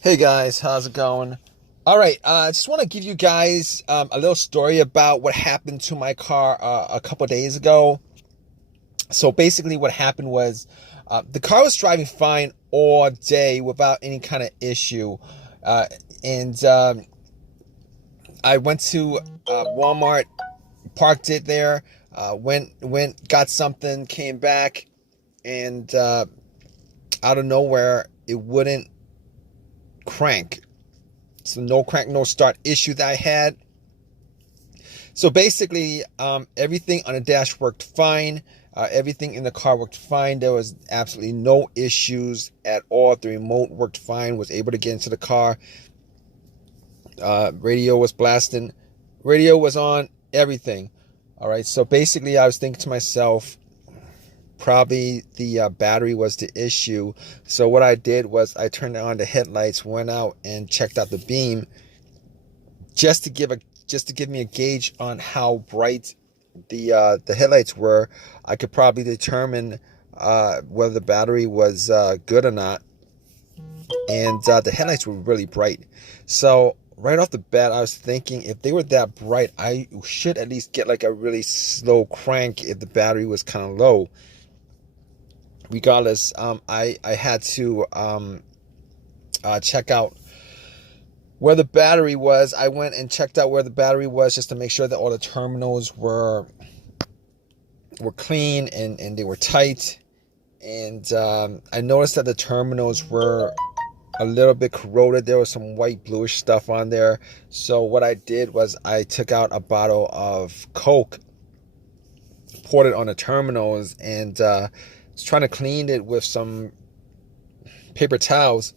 Hey guys, how's it going? All right, I just want to give you guys a little story about what happened to my car a couple days ago. So basically, what happened was the car was driving fine all day without any kind of issue, uh, and I went to Walmart, parked it there, got something, came back, and out of nowhere, it wouldn't crank. So no crank, no start issue that I had. So basically, everything on the dash worked fine. Everything in the car worked fine. There was absolutely no issues at all. The remote worked fine. Was able to get into the car. Radio was blasting. Radio was on. Everything. All right. So basically, I was thinking to myself, probably the battery was the issue. So what I did was I turned on the headlights, went out and checked out the beam, just to give me a gauge on how bright the headlights were. I could probably determine whether the battery was good or not. And the headlights were really bright. So right off the bat, I was thinking if they were that bright, I should at least get like a really slow crank if the battery was kind of low. Regardless, I had to check out where the battery was. I went and checked out where the battery was just to make sure that all the terminals were clean and they were tight. And I noticed that the terminals were a little bit corroded. There was some white bluish stuff on there. So what I did was I took out a bottle of Coke, poured it on the terminals, and was trying to clean it with some paper towels,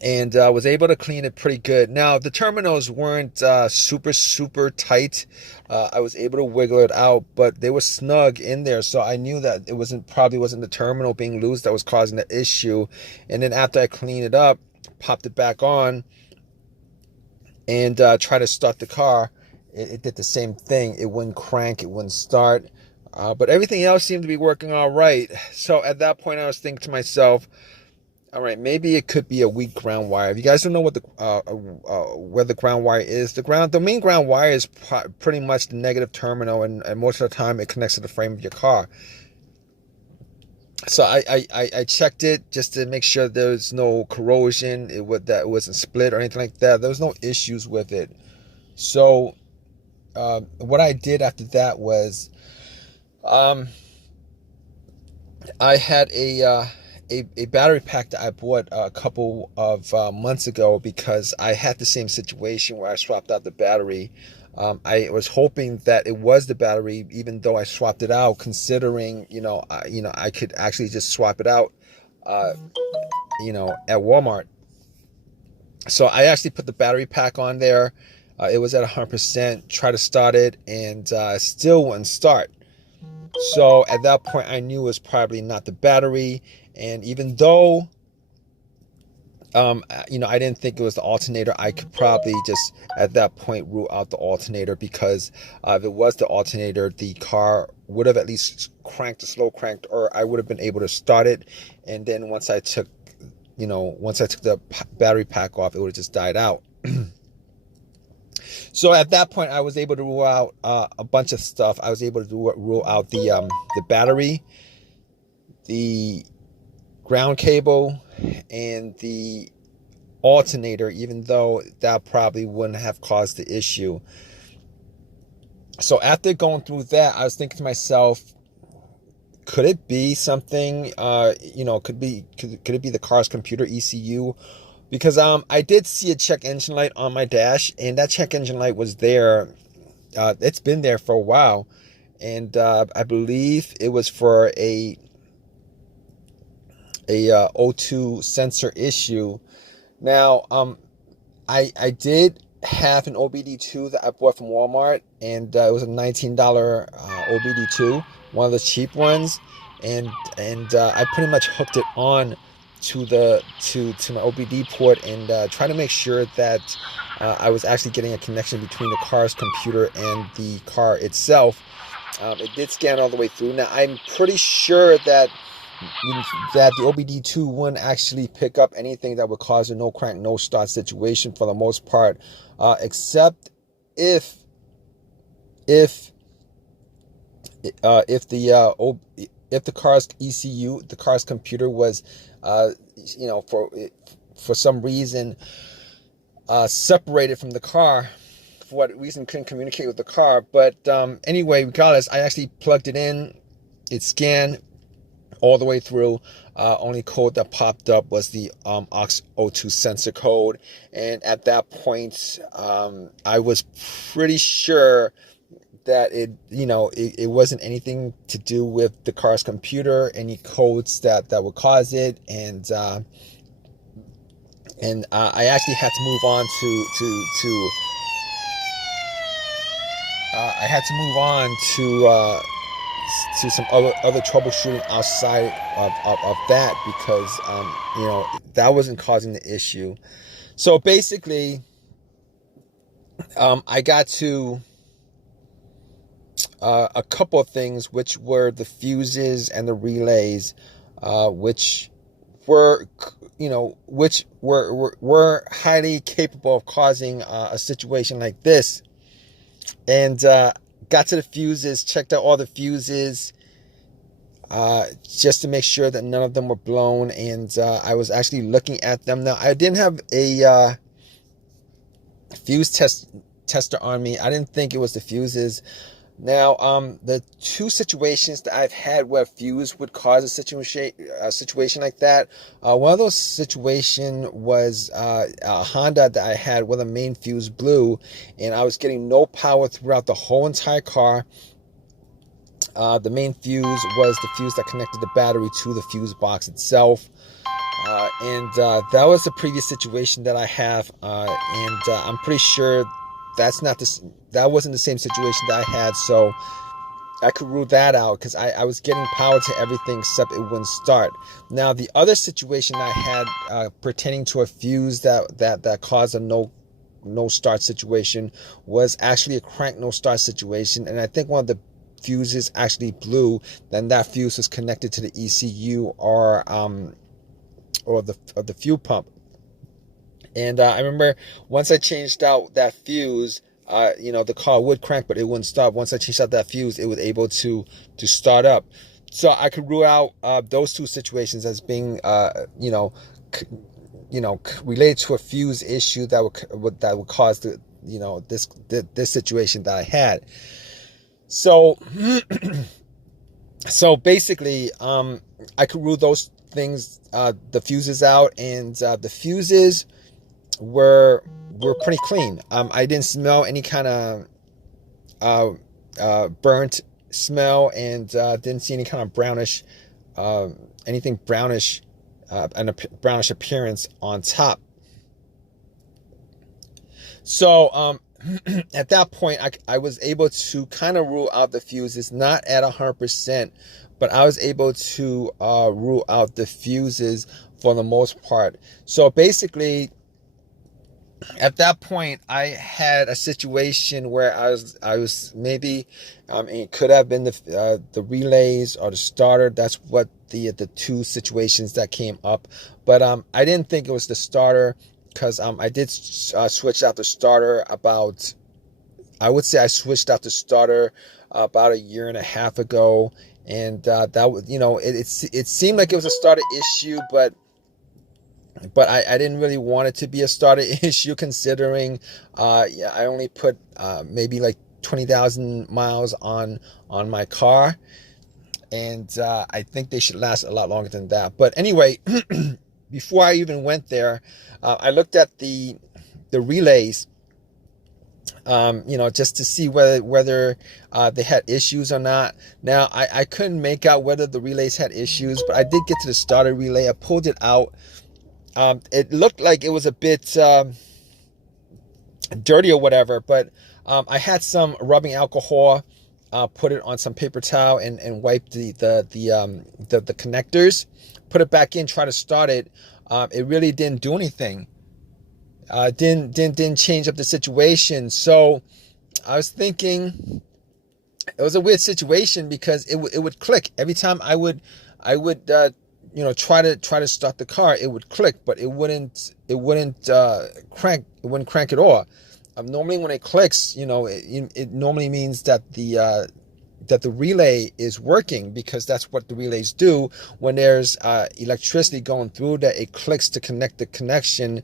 and was able to clean it pretty good. Now the terminals weren't super tight. I was able to wiggle it out, but they were snug in there, so I knew that it probably wasn't the terminal being loose that was causing the issue. And then after I cleaned it up, popped it back on, and tried to start the car, it did the same thing. It wouldn't crank, it wouldn't start, but everything else seemed to be working all right. So at that point I was thinking to myself, all right, maybe it could be a weak ground wire. If you guys don't know what where the ground wire is, the main ground wire is pretty much the negative terminal, and most of the time it connects to the frame of your car. So I checked it just to make sure there was no corrosion, that it wasn't split or anything like that. There was no issues with it. So what I did after that was I had a battery pack that I bought a couple of months ago, because I had the same situation where I swapped out the battery. I was hoping that it was the battery, even though I swapped it out, considering I could actually just swap it out, at Walmart. So I actually put the battery pack on there. It was at 100%. Try to start it, and still wouldn't start. So at that point, I knew it was probably not the battery. And even though, I didn't think it was the alternator, I could probably just at that point rule out the alternator, because if it was the alternator, the car would have at least slow cranked, or I would have been able to start it. And then once I took the battery pack off, it would have just died out. So at that point, I was able to rule out a bunch of stuff. I was able to rule out the battery, the ground cable, and the alternator, even though that probably wouldn't have caused the issue. So after going through that, I was thinking to myself, could it be something, could it be the car's computer ECU? Because I did see a check engine light on my dash, and that check engine light was there. It's been there for a while, and I believe it was for a O2 sensor issue. Now, I did have an OBD2 that I bought from Walmart, and it was a $19 OBD2, one of the cheap ones, and I pretty much hooked it on to my OBD port, and tried to make sure that I was actually getting a connection between the car's computer and the car itself. It did scan all the way through. Now, I'm pretty sure that that the OBD2 wouldn't actually pick up anything that would cause a no crank, no start situation for the most part, except if if if if the car's ECU, the car's computer was, for some reason separated from the car, for what reason couldn't communicate with the car. But anyway, regardless, I actually plugged it in. It scanned all the way through. Only code that popped up was the aux02 sensor code, and at that point, I was pretty sure that it wasn't anything to do with the car's computer, any codes that would cause it, and I actually had to move on to I had to move on to some other troubleshooting outside of that, because that wasn't causing the issue. So basically, I got to a couple of things, which were the fuses and the relays, which were highly capable of causing a situation like this. And got to the fuses, checked out all the fuses, just to make sure that none of them were blown. And I was actually looking at them. Now, I didn't have a fuse tester on me. I didn't think it was the fuses. Now, the two situations that I've had where fuse would cause a situation like that, one of those situations was a Honda that I had where the main fuse blew, and I was getting no power throughout the whole entire car. The main fuse was the fuse that connected the battery to the fuse box itself. And that was the previous situation that I have, and I'm pretty sure that wasn't the same situation that I had, so I could rule that out, because I was getting power to everything except it wouldn't start. Now, the other situation I had pertaining to a fuse that caused a no start situation was actually a crank no start situation, and I think one of the fuses actually blew. Then that fuse was connected to the ECU or the fuel pump. And I remember once I changed out that fuse, the car would crank, but it wouldn't stop. Once I changed out that fuse, it was able to start up. So I could rule out those two situations as being, related to a fuse issue that would cause this situation that I had. So, so basically, I could rule those things, the fuses out, and the fuses were pretty clean. I didn't smell any kind of burnt smell, and didn't see any kind of brownish, anything brownish, and a brownish appearance on top. So at that point, I was able to kind of rule out the fuses, not at 100%, but I was able to rule out the fuses for the most part. So basically, at that point, I had a situation where I was maybe, it could have been the relays or the starter. That's what the two situations that came up. But I didn't think it was the starter, because I did switch out the starter about, I would say I switched out the starter about a year and a half ago, and that was, it seemed like it was a starter issue, but I didn't really want it to be a starter issue, considering I only put maybe like 20,000 miles on my car, and I think they should last a lot longer than that. But anyway, before I even went there, I looked at the relays, just to see whether they had issues or not. Now, I couldn't make out whether the relays had issues, but I did get to the starter relay. I pulled it out. It looked like it was a bit dirty or whatever, but I had some rubbing alcohol, put it on some paper towel, and wiped the connectors, put it back in, try to start it. It really didn't do anything. Didn't change up the situation. So I was thinking, it was a weird situation because it would click every time I would try to start the car. It would click, but it wouldn't crank at all. Normally when it clicks, it normally means that the relay is working, because that's what the relays do when there's electricity going through, that it clicks to connect the connection,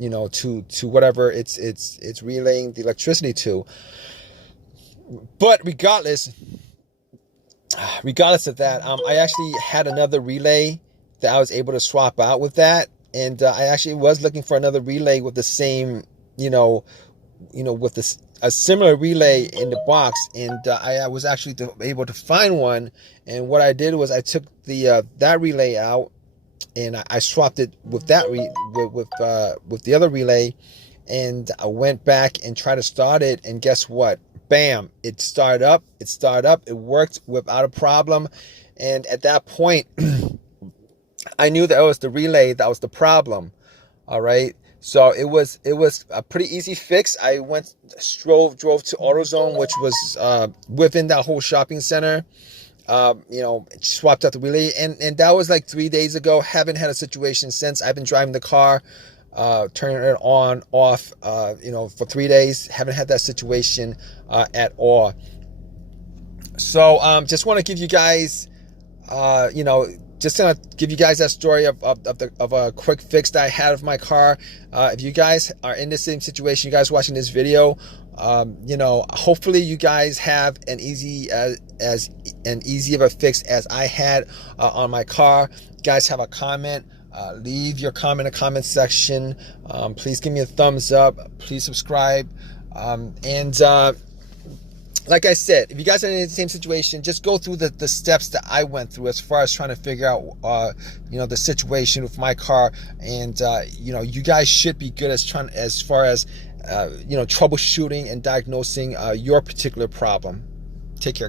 to whatever it's relaying the electricity to. But regardless of that, I actually had another relay that I was able to swap out with that, and I actually was looking for another relay with the same, with this a similar relay in the box, and I was actually able to find one. And what I did was I took the that relay out, and I swapped it with that with the other relay, and I went back and tried to start it, and guess what? Bam! It started up. It worked without a problem. And at that point, I knew that it was the relay that was the problem. All right. So it was a pretty easy fix. I drove to AutoZone, which was within that whole shopping center. Swapped out the relay, and that was like 3 days ago. Haven't had a situation since. I've been driving the car, turning it on, off, for 3 days. Haven't had that situation at all. So just want to give you guys, just gonna give you guys that story of a quick fix that I had of my car. If you guys are in the same situation, you guys watching this video, hopefully you guys have an easy of a fix as I had on my car. You guys have a comment, leave your comment in the comment section. Please give me a thumbs up. Please subscribe. Like I said, if you guys are in the same situation, just go through the steps that I went through as far as trying to figure out, the situation with my car. And, you guys should be good as far as troubleshooting and diagnosing your particular problem. Take care.